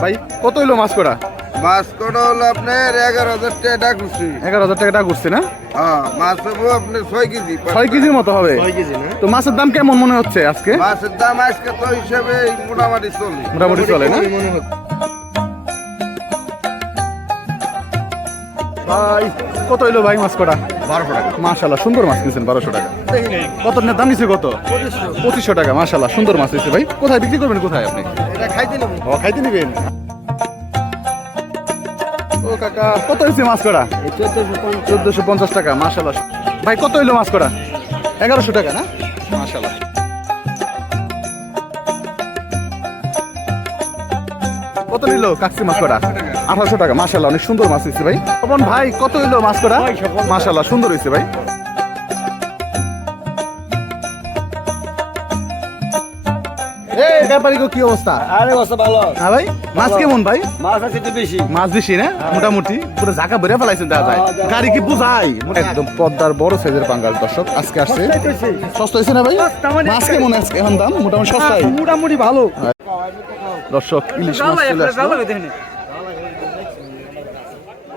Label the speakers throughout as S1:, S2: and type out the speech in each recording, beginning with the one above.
S1: ভাই কত হইল মাছ করা
S2: মাছ কটা হলো আপনার এগারো হাজার টাকা ঘুরছি
S1: এগারো হাজার টাকা ঘুরছে না?
S2: হ্যাঁ মাছ হব আপনার ছয় কেজি
S1: ছয় কেজির মতো হবে? তো মাছের দাম কেমন মনে হচ্ছে আজকে?
S2: মাছের দাম আজকে তো হিসাবে মোটামুটি চলে।
S1: মোটামুটি চলে না? ভাই কত হইল ভাই মাছ কটা?
S2: বারোশো টাকা।
S1: মাশাল্লাহ সুন্দর মাছ কিনছেন বারোশো টাকা। কত না দাম নিচ্ছে কত? পঁচিশশো টাকা মাশাল্লাহ সুন্দর মাছ দিচ্ছে ভাই। কোথায় বিক্রি করবেন কোথায় আপনি?
S2: খাইতে নেব।
S1: ও খাইতে নিবেন? ও কাকা কত হয়েছে মাছ করা চোদ্দশো পঞ্চাশ। টাকা মাশাল্লাহ ভাই কত হইল মাছ করা এগারোশো টাকা না? মাশাল্লাহ কত নিল কাকসি মাছ করা আঠারোশো টাকা মাশাল্লাহ অনেক সুন্দর মাছ হয়েছে ভাই। তপন ভাই কত হইল মাছ করা মাশাল্লাহ সুন্দর হয়েছে ভাই। কি অবস্থা?
S3: আরে বসে ভালো।
S1: হ্যাঁ ভাই মাছ কেমন ভাই?
S3: মাছ আছে তো বেশি।
S1: মাছ বেশি না? মোটামুটি পুরো ফেলাইছেন দেখা যায় গাড়ি কি বুঝাই? একদম পদ্মার বড় সাইজের পাঙ্গাল দর্শক আজকে আসছে। সস্তা হয়েছে না ভাই? মাছ কেমন আজকে এখন দাম মোটামুটি
S3: মোটামুটি ভালো।
S1: দর্শক ইলিশ মাছ চলে আসলো। একদম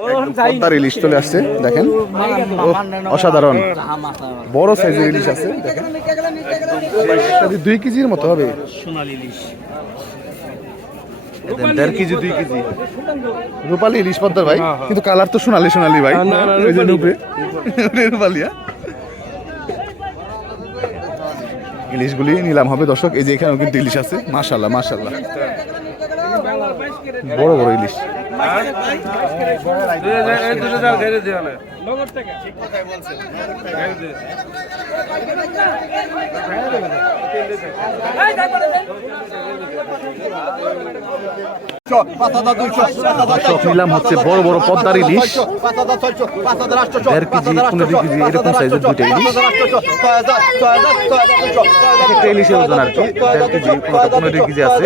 S1: পদ্মার ইলিশ চলে আসছে দেখেন। অসাধারণ। বড় সাইজের ইলিশ আছে দেখেন। দুই কেজির মতো হবে। দেড় কেজি দুই কেজি। রূপালি ইলিশ পদ্মার ভাই কিন্তু কালার তো সোনালি সোনালি ভাই। ওই যে নুপে রূপালি হ্যাঁ? ইলিশগুলি নিলাম হবে দর্শক। এই যে এখানেও কিন্তু ইলিশ আছে। মাশাল্লাহ মাশাল্লাহ বড় বড় ইলিশ দুই হ্যাঁ? হাজার দুটো চাল
S4: খেয়ে দিও না। নগদ টাকা ঠিক কথাই বলছেন
S1: নিলাম হচ্ছে বড় বড় পদ্মার ইলিশ দেড় কেজি পনেরো কেজি এরকম সাইজের দুটো ইলিশ একটা ইলিশের ওজন আর কি দেড় কেজি পনেরো কেজি আছে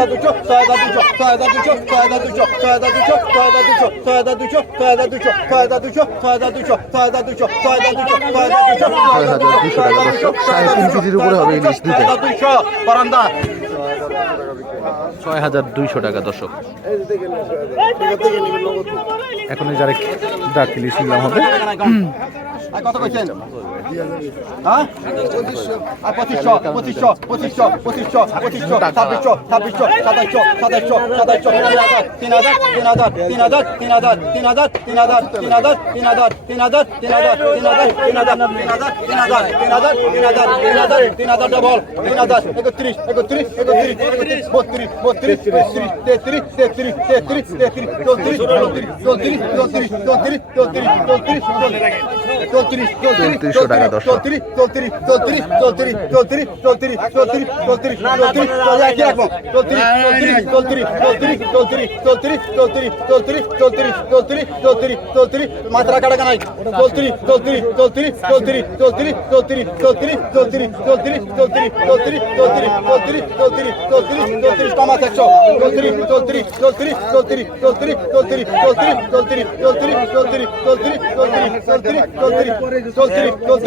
S1: ছয় হাজার দুশো
S3: ছয় হাজার দুশো ছয় হাজার দুশো ছয় হাজার দুশো ছয় হাজার দুশো ছয় দুশো ছয় দুশো ছয় হাজার দুশো ছয় হাজার দুশো ছয়
S1: হাজার দুশো ছয় হাজার দুশো টাকা দর্শক সাড়ে উপরে হবে ইলিশ হাজার দুইশো টাকা দর্শক এখনই যারা ডাক ইলিশ নিলাম হবে
S3: কত কইছেন হ্যাঁ আর পঁচিশশো পঁচিশশো পঁচিশশো পঁচিশশো পঁচিশশো ছাব্বিশশো ছাব্বিশশো সাতাইশশো সাতাইশশো সাতাইশশো তিন হাজার তিন হাজার তিন হাজার তিন হাজার তিন হাজার তিন হাজার তিন হাজার তিন হাজার তিন হাজার তিন হাজার তিন হাজার তিন হাজার তিন হাজার তিন হাজার তিন হাজার তিন হাজার তিন হাজার ডবল তিন হাজার একত্রিশ একত্রিশ একত্রিশ একত্রিশ বত্রিশ বত্রিশ তেত্রিশ তেত্রিশ তেত্রিশ তেত্রিশ তেত্রিশ চৌত্রিশ চৌত্রিশ চৌত্রিশ চৌত্রিশ চৌত্রিশ চৌত্রিশ চৌত্রিশ চৌত্রিশ
S1: চৌত্রিশশো টাকা দর্শক
S3: চৌত্রিশ চৌত্রিশ চৌত্রিশ চৌত্রিশ চৌত্রিশ চৌত্রিশ চৌত্রিশ চৌত্রিশ চৌত্রিশ একই রাখব চৌত্রিশ চৌত্রিশ চৌত্রিশ চৌত্রিশ চৌত্রিশ চৌত্রিশ চৌত্রিশ চৌত্রিশ চৌত্রিশ চৌত্রিশ চৌত্রিশ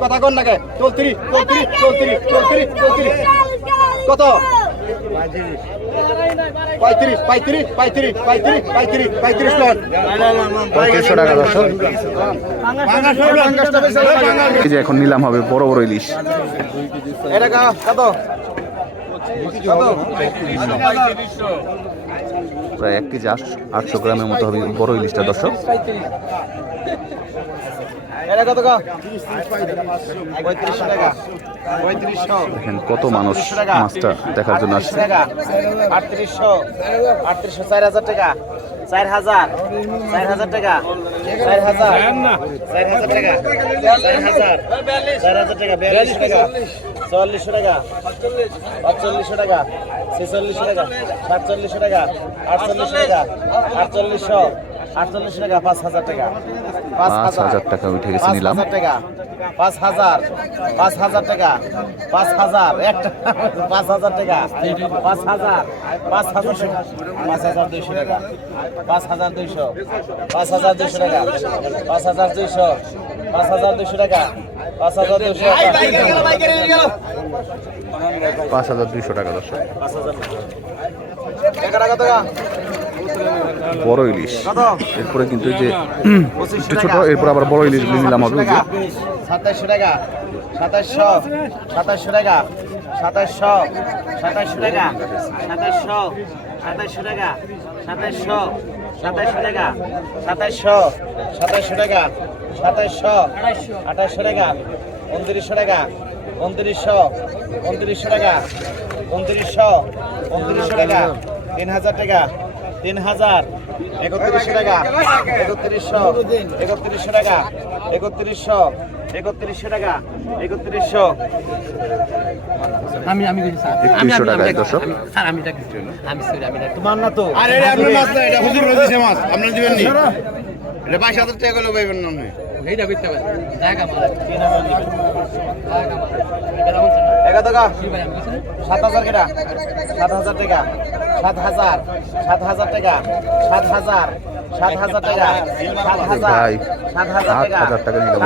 S3: কথা কোন লাগে চৌত্রিশ চৌত্রিশ চৌত্রিশ চৌত্রিশ চৌত্রিশ কত পঁয়ত্রিশ পঁয়ত্রিশ পঁয়ত্রিশ পঁয়ত্রিশ পঁয়ত্রিশ পঁয়ত্রিশ লট
S1: পঁয়ত্রিশশো টাকা দর্শক। যে এখন নিলাম হবে বড় বড় ইলিশ।
S3: এটা কত
S1: প্রায় এক কেজি আটশো আটশো গ্রামের মতো হবে বড় ইলিশটা দর্শক। দেখেন কত মানুষ মাছটা দেখার জন্য আসছে।
S3: আটত্রিশশো আটত্রিশশো চার হাজার টাকা।
S5: চার হাজার। চার হাজার টাকা। চার হাজার। চার হাজার টাকা। চার হাজার। চার হাজার টাকা। বিয়াল্লিশ টাকা। চুয়াল্লিশশো টাকা। পাঁচচল্লিশশো টাকা। ছেচল্লিশশো টাকা। সাতচল্লিশশো টাকা। আটচল্লিশশো টাকা। আটচল্লিশশো। আটচল্লিশশো টাকা পাঁচ হাজার টাকা
S1: পাঁচ হাজার টাকা উঠে গেছে নিলাম
S5: হাজার টাকা পাঁচ হাজার পাঁচ হাজার টাকা পাঁচ হাজার একটা পাঁচ হাজার টাকা পাঁচ হাজার পাঁচ হাজার পাঁচ হাজার দুইশো টাকা পাঁচ হাজার দুইশো পাঁচ হাজার দুইশো টাকা পাঁচ হাজার দুইশো পাঁচ হাজার দুইশো টাকা পাঁচ হাজার দুইশো
S1: পাঁচ হাজার দুইশো টাকা
S5: টাকা টাকা টাকা
S1: বড় ইলিশ এরপরে কিন্তু যে একটু ছোট, এরপর আবার বড় ইলিশ নিলাম হবে।
S5: সাতাইশশো টাকা, সাতাইশশো সাতাইশশো টাকা, সাতাইশশো সাতাইশশো টাকা, সাতাইশশো সাতাইশশো টাকা, সাতাইশশো সাতাইশশো টাকা, সাতাইশশো সাতাইশশো টাকা, সাতাইশশো, আঠাইশশো টাকা, উনত্রিশশো টাকা, উনত্রিশশো উনত্রিশশো টাকা, উনত্রিশশো উনত্রিশশো টাকা, তিন হাজার টাকা তিন হাজার একত্রিশশো টাকা একত্রিশশো একত্রিশশো টাকা একত্রিশশো একত্রিশশো টাকা একত্রিশশো।
S6: আমি আমি আমি আমি
S1: একত্রিশশো টাকা দর্শক
S6: স্যার আমি আমি আমি আমি আমি
S5: তোমার না তো।
S3: আরে এটা আমি আমি আমি আমি হুজুর আমি মাছ আমি দিবেন নি। এটা বাইশ হাজার টাকা আমি পাইবেন না।
S6: এইটা বিকতে পারে জায়গা
S5: মাল
S6: জায়গা মাল এটা
S5: বলছ টাকা
S6: কি ভাই
S5: টাকা। 7000 টাকা। 7000 7000 টাকা। 7000 7000 টাকা। 7000 টাকা নিলাম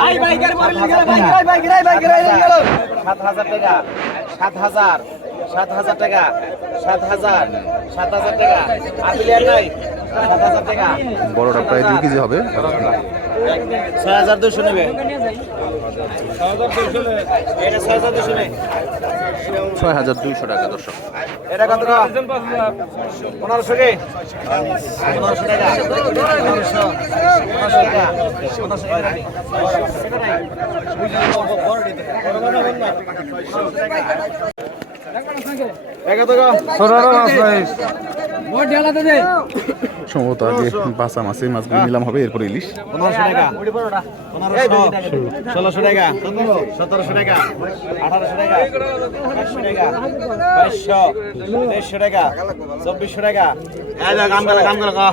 S5: ভাই
S1: ভাই
S5: গাড়ি মারলি
S1: গেল
S5: ভাই
S1: ভাই ভাই ভাই
S5: ভাই
S1: গেল
S5: 7000 সাত হাজার টাকা সাত হাজার সাত হাজার টাকা। আপিলিয়ার নাই সাত হাজার টাকা।
S1: বড়টা প্রায় দুই কেজি হবে।
S5: ছয় হাজার দুশো নেবে। ছয় হাজার
S1: দুইশো টাকা দর্শক।
S5: এটা কত পনেরোশো কি? পনেরোশো টাকা। পনেরোশো টাকা পনেরোশো টাকা এগারো টাকা
S1: সম্ভবত আগে মাছগুলো নিলাম হবে
S5: ষোলোশো টাকা। সতেরোশো টাকা। আঠারোশো টাকা। বাইশশো টাকা। বাইশশো। তেইশশো টাকা। চব্বিশশো টাকা।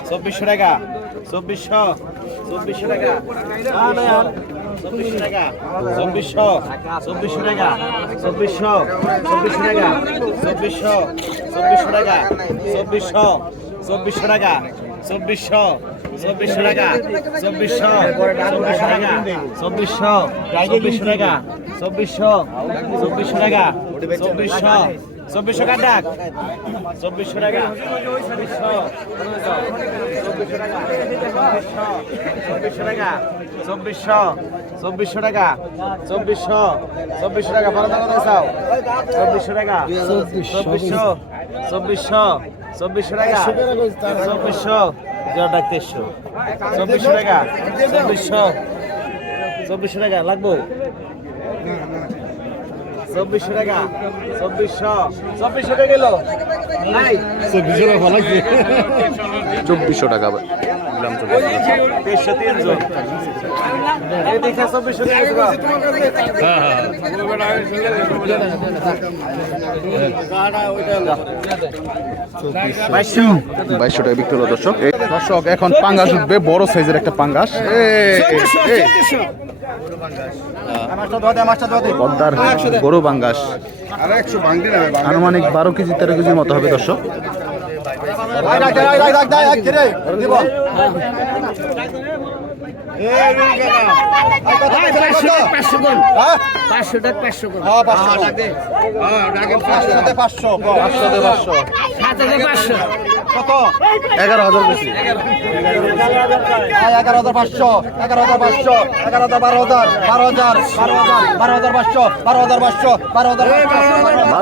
S5: চব্বিশশো টাকা। চব্বিশশো। চব্বিশশো টাকা। চব্বিশশো টাকা চব্বিশশো চব্বিশশো টাকা চব্বিশশো চব্বিশশো টাকা চব্বিশশো চব্বিশশো টাকা চব্বিশশো চব্বিশশো টাকা চব্বিশশো চব্বিশশো টাকা চব্বিশশো চব্বিশশো টাকা চব্বিশশো চব্বিশশো টাকা চব্বিশশো চব্বিশশো টাকা চব্বিশশো চব্বিশশো কার ডাক চব্বিশশো টাকা চব্বিশশো টাকা চব্বিশশো চব্বিশশো টাকা। চব্বিশশো। চব্বিশশো টাকা ভালো টাকা চাও। চব্বিশশো টাকা। চব্বিশশো। চব্বিশশো। চব্বিশশো টাকা। চব্বিশশো। জোর ডাক তেইশশো। চব্বিশশো টাকা। চব্বিশশো। চব্বিশশো টাকা লাগবো? চব্বিশশো টাকা। চব্বিশশো। চব্বিশশো টাকা গেল নাই?
S1: চব্বিশশো টাকা নিলাম চব্বিশশো
S5: তেইশশো তিনশো এদিকে চব্বিশশো তিনশো। বাইশশো
S1: টাকা বিক্রি হলো দর্শক দর্শক এখন পাঙ্গাস উঠবে বড় সাইজের একটা পাঙ্গাস পদ্মার গরু পাঙ্গাস। আনুমানিক বারো কেজি তেরো কেজির মতো হবে দর্শক
S6: হাজার
S1: এগারো হাজার
S3: হাজার পাঁচশো এগারো হাজার বারো হাজার হাজার হাজার হাজার পাঁচশো হাজার পাঁচশো হাজার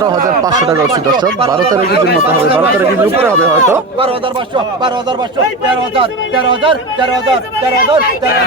S1: হাজার পাঁচশো টাকা হচ্ছে দর্শক বারো তেরো কেজির মতো হবে বারো তেরো কেজির উপরে হবে হয়তো
S3: বারো হাজার পাঁচশো বারো হাজার পাঁচশো তেরো হাজার তেরো হাজার তেরো হাজার তেরো হাজার তেরো হাজার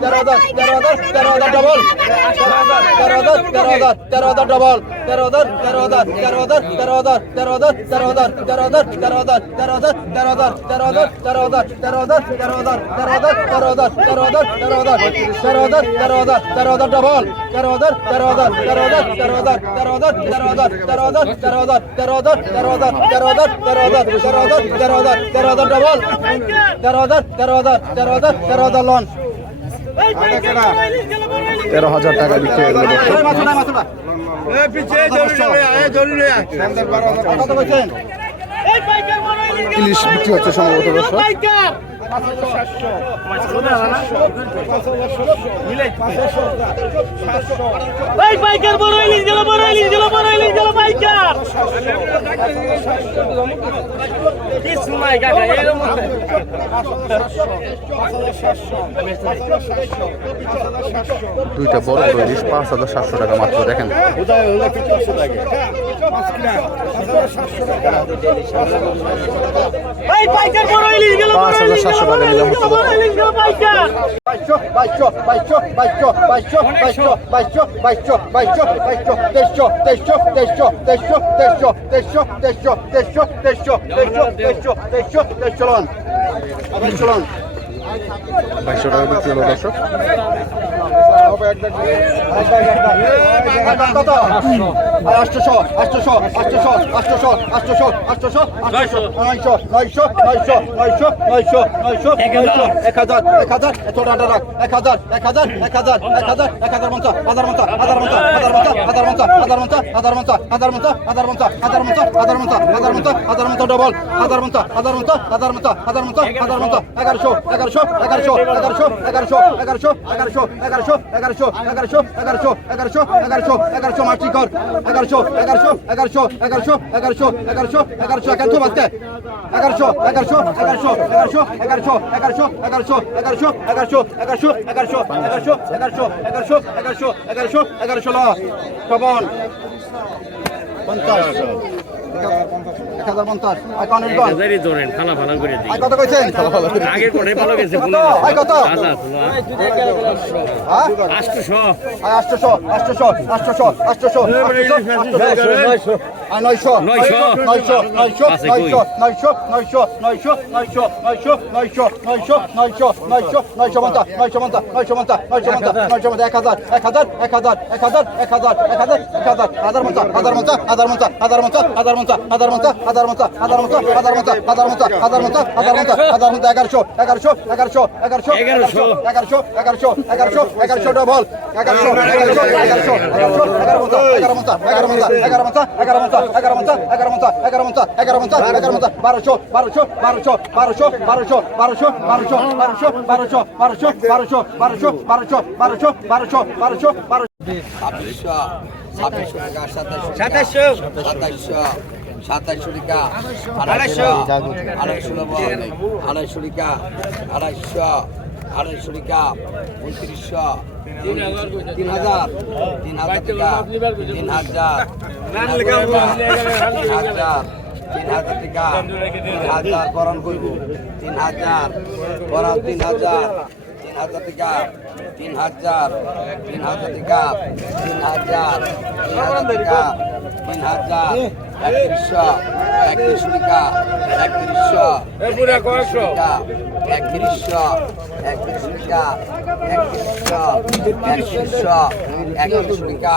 S3: তেরো হাজার তেরো হাজার তেরো হাজার তেরো হাজার তেরো হাজার তেরো হাজার তেরো হাজার তেরো হাজার তেরো হাজার তেরো হাজার ডবল তেরো হাজার তেরো হাজার তেরো হাজার ডবল তেরো হাজার তেরো হাজার তেরো হাজার তেরো হাজার তেরো হাজার তেরো হাজার তেরো হাজার তেরো হাজার তেরো হাজার তেরো হাজার তেরো হাজার তেরো হাজার তেরো হাজার
S1: টাকা বিক্রি হয়ে গেল ইলিশ বিক্রি হচ্ছে সম্ভবত দুইটা বড় বড় পাঁচ হাজার সাতশো টাকা মাত্র দেখেন। পাঁচ হাজার সাতশো পাঁচশো টাকা
S3: নিলাম চলন চলন এগারোশো এগারোশো এগারোশো এগারোশো এগারোশো এগারোশো এগারোশো এগারোশো এগারোশো এগারোশো এগারোশো এগারোশো এগারোশো এগারোশো এগারোশো মাটি কর এগারোশো এগারোশো এগারোশো এগারোশো এগারোশো এগারোশো এগারোশো এগারোশো বাজতে এগারোশো এগারোশো এগারোশো এগারোশো এগারোশো এগারোশো এগারোশো এগারোশো এগারোশো এগারোশো এগারোশো এগারোশো এগারোশো এগারোশো এগারোশো এগারোশো পঞ্চাশ এক হাজার পঞ্চাশ কত কইছেন
S6: আগের পরে ভালো গেছে
S3: কত হ্যাঁ
S6: আটশোশো
S3: আই আটশোশো আটশোশো আটশোশো আটশোশো আটশোশো নয়শো
S6: নয়শো।
S3: নয়শো নয়শো নয়শো নয়শো নয়শো নয়শো নয়শো নয়শো নয়শো নয়শো নয়শো নয়শো নয়শো মন্তা নয়শো মন্তা নয়শো মন্তা নয়শো মন্তা নয়শো মন্তা এক হাজার এক হাজার এক হাজার এক হাজার এক হাজার এক হাজার এক হাজার হাজার মন্তা হাজার মন্তা হাজার মন্তা হাজার মন্তা হাজার মন্তা হাজার মন্তা হাজার মন্তা হাজার মন্তা হাজার মন্তা হাজার মন্তা হাজার মন্তা হাজার মন্তা হাজার মন্তা এগারোশো এগারোশো এগারোশো এগারোশো
S6: এগারোশো।
S3: এগারোশো এগারোশো এগারোশো এগারোশো ডবল এগারোশো এগারোশো এগারোশো এগারোশো এগারো মন্তা এগারো মন্তা এগারো মন্তা এগারো মন্তা এগারো মন্তা এগারো মন্তা এগারো মন্তা এগারো মন্তা এগারো মন্তা বারোশো বারোশো বারোশো বারোশো বারোশো বারোশো বারোশো বারোশো বারোশো বারোশো বারোশো বারোশো বারোশো বারোশো বারোশো বারোশো বারোশো
S2: ছাব্বিশশো টাকা সাতাইশশো সাতাইশশো টাকা আড়াইশো আড়াইশো আড়াইশো টাকা আড়াইশো আড়াইশো টাকা উনত্রিশশো তিন হাজার তিন হাজার টাকা, তিন হাজার তিন হাজার তিন হাজার টাকা, তিন হাজার করণ করব, তিন হাজার করাও তিন হাজার হাজার টাকা তিন হাজার তিন হাজার টাকা তিন হাজার তিন হাজার টাকা তিন হাজার একত্রিশশো একত্রিশ টাকা একত্রিশশো একত্রিশশো একত্রিশশো একত্রিশ টাকা একত্রিশশো একত্রিশশো একত্রিশ টাকা।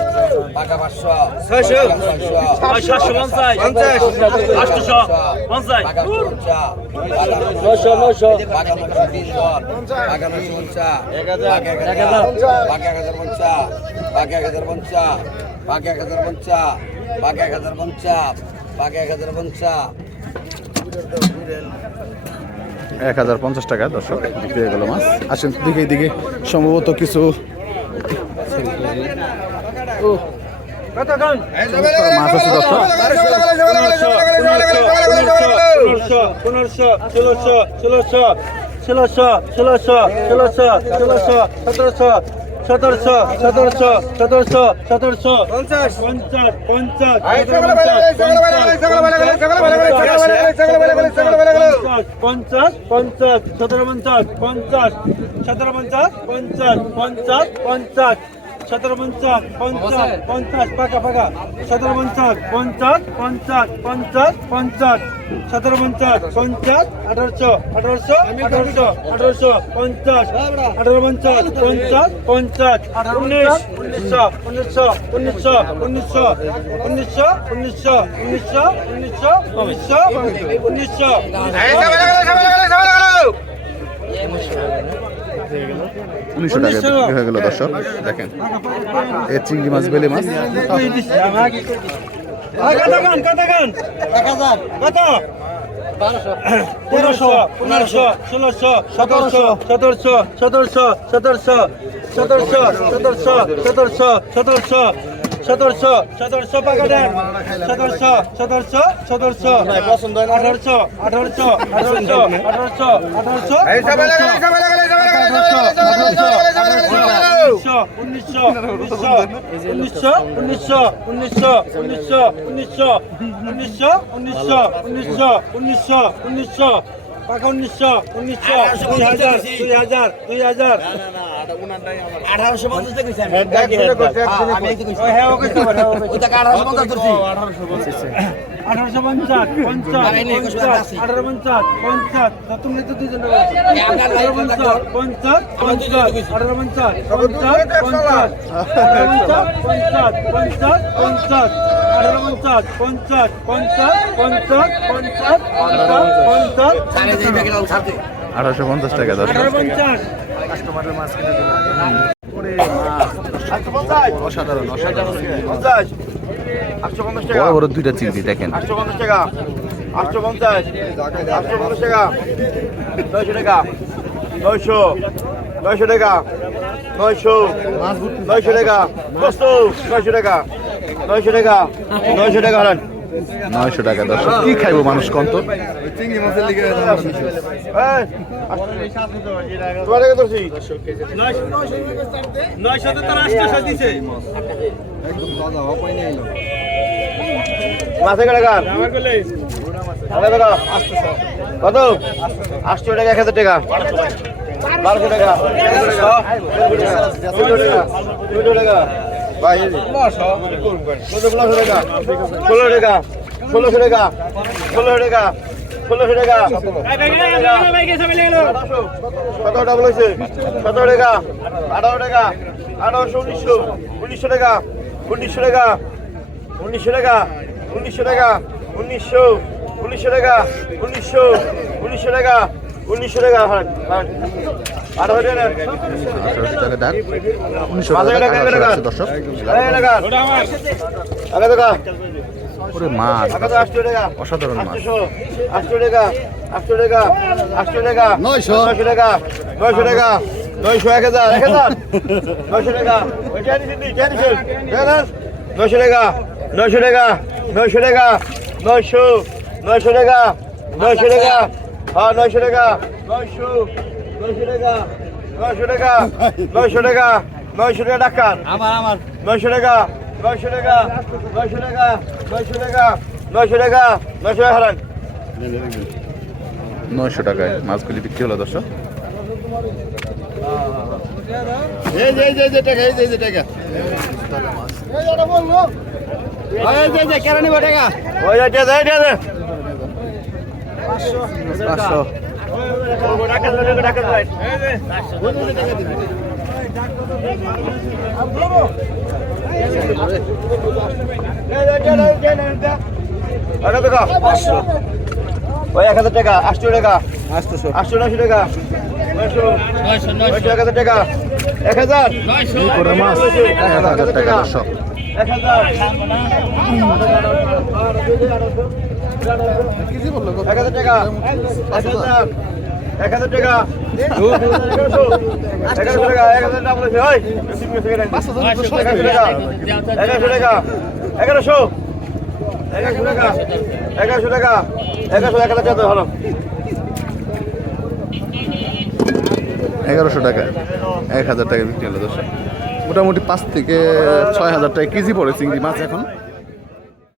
S2: এক
S6: হাজার পঞ্চাশ এক হাজার
S2: এক হাজার
S1: এক হাজার পঞ্চাশ টাকা, দর্শক দিকে গেল মাছ। আসেন, দিকে দিকে সম্ভবত কিছু মাছ আছে
S6: পনেরোশো ষোলোশো ষোলোশো ষোলোশো ষোলোশো ষোলোশো ষোলোশো সতেরোশো সতেরোশো সতেরোশো সতেরোশো সতেরোশো পঞ্চাশ পঞ্চাশ পঞ্চাশ পঞ্চাশ পঞ্চাশ সতেরো পঞ্চাশ পঞ্চাশ সতেরো পঞ্চাশ পঞ্চাশ পঞ্চাশ পঞ্চাশ সতেরো পঞ্চাশ পঞ্চাশ পঞ্চাশ পাকা পাকা সতেরো পঞ্চাশ পঞ্চাশ পঞ্চাশ পঞ্চাশ পঞ্চাশ সতেরো পঞ্চাশ পঞ্চাশ আঠারোশো আঠারোশো আঠারোশো আঠারোশো পঞ্চাশ আঠারো পঞ্চাশ পঞ্চাশ পঞ্চাশ উনিশ উনিশশো উনিশশো উনিশশো উনিশশো উনিশশো উনিশশো উনিশশো উনিশশো উনিশশো উনিশশো
S1: উনিশশো টাকা বিক্রি হয়ে গেল দর্শক। দেখেন এ চিংড়ি মাছ বেলে মাছ।
S6: কত তেরোশো পনেরোশো ষোলোশো সতেরোশো সতেরোশো সতেরোশো সতেরোশো সতেরোশো সতেরোশো সতেরোশো সতেরোশো সতেরোশো সতেরোশো পাকাটেন সতেরোশো সতেরোশো সতেরোশো পছন্দ আঠারোশো আঠারোশো আঠারোশো আঠারোশো আঠারোশো উনিশশো উনিশশো উনিশশো উনিশশো উনিশশো উনিশশো উনিশশো উনিশশো উনিশশো উনিশশো উনিশশো উনিশশো পাকা উনিশশো উনিশশো দুই হাজার দুই হাজার দুই হাজার।
S2: আঠারোশো পঞ্চাশ থেকে
S6: হ্যাঁ ওকে
S2: আঠারোশো পঞ্চাশ
S6: পঞ্চাশ পঞ্চাশ পঞ্চাশ আঠারো পঞ্চাশ পঞ্চাশ তুমি তো দুজন আঠারো পঞ্চাশ পঞ্চাশ পঞ্চাশ আঠারো পঞ্চাশ পঞ্চাশ পঞ্চাশ পঞ্চাশ পঞ্চাশ পঞ্চাশ পঞ্চাশ আঠারো পঞ্চাশ পঞ্চাশ পঞ্চাশ পঞ্চাশ পঞ্চাশ পঞ্চাশ পঞ্চাশ।
S1: আঠারোশো পঞ্চাশ টাকা দর্শক
S6: আঠারো পঞ্চাশ।
S1: অসাধারণ অসাধারণ। বড় বড় দুইটা চিংড়ি দেখেন।
S5: আটশো পঞ্চাশ টাকা। আটশো পঞ্চাশ। আটশো পঞ্চাশ টাকা। নয়শো টাকা। নয়শো। নয়শো টাকা। নয়শো। নয়শো টাকা। নয়শো টাকা। নয়শো টাকা। নয়শো টাকা হারান।
S1: নয়শো টাকা দশ কি খাইবো মানুষ কন্ত
S5: কত? আটশো টাকা এক হাজার টাকা। বারোশো টাকা। টাকা। টাকা। ভাই ষোলোশো টাকা ষোলো টাকা, ষোলোশো টাকা ষোলোশো টাকা ষোলোশো টাকা। সতেরো টাকা বলেছে সতেরো টাকা, আঠারো টাকা, আঠারোশো, উনিশশো উনিশশো টাকা উনিশশো টাকা উনিশশো টাকা উনিশশো টাকা, উনিশশো উনিশশো টাকা, উনিশশো উনিশশো টাকা উনিশশো টাকা
S1: দর্শক মাছ অসাধারণ মাছ
S5: আটশো টাকা আটশো টাকা আটশো টাকা নয়শো। নয়শো টাকা নয়শো টাকা নয়শো এক হাজার এক হাজার। নয়শো টাকা। নয়শো টাকা নয়শো টাকা নয়শো টাকা নয়শো নয়শো টাকা নয়শো টাকা হ্যাঁ নয়শো টাকা নয়শো নয়শো টাকা নয়শো টাকা নয়শো টাকা নয়শো টাকা ডাক্তার আমার আমার। নয়শো টাকা নয়শো টাকা নয়শো টাকা নয়শো টাকা নয়শো টাকা নয়শো টাকা হারান।
S1: নয়শো টাকায় মাছগুলি বিক্রি হলো দর্শক।
S5: এই যে এই যে এই যে টাকা এই যে এই যে টাকা। এই যে এই যে কেন নিব টাকা ওই যে টাকা
S1: পাঁচশো।
S5: পাঁচশো। ওই এক হাজার টাকা আটশো টাকা। আটশোশো। আটশো নয়শো টাকা। এক হাজার টাকা। এক হাজার।
S1: এক হাজার টাকা।
S5: এক হাজার টাকা এক হাজার টাকা এগারোশো টাকা এক হাজার টাকা
S1: দুশো
S5: এগারোশো টাকা এগারোশো টাকা এগারোশো টাকা এগারোশো এক হাজার টাকা
S1: এগারোশো টাকা এক হাজার টাকা বিক্রি হলো দর্শক মোটামুটি পাঁচ থেকে ছয় হাজার টাকা কেজি পড়ে চিংড়ি মাছ এখন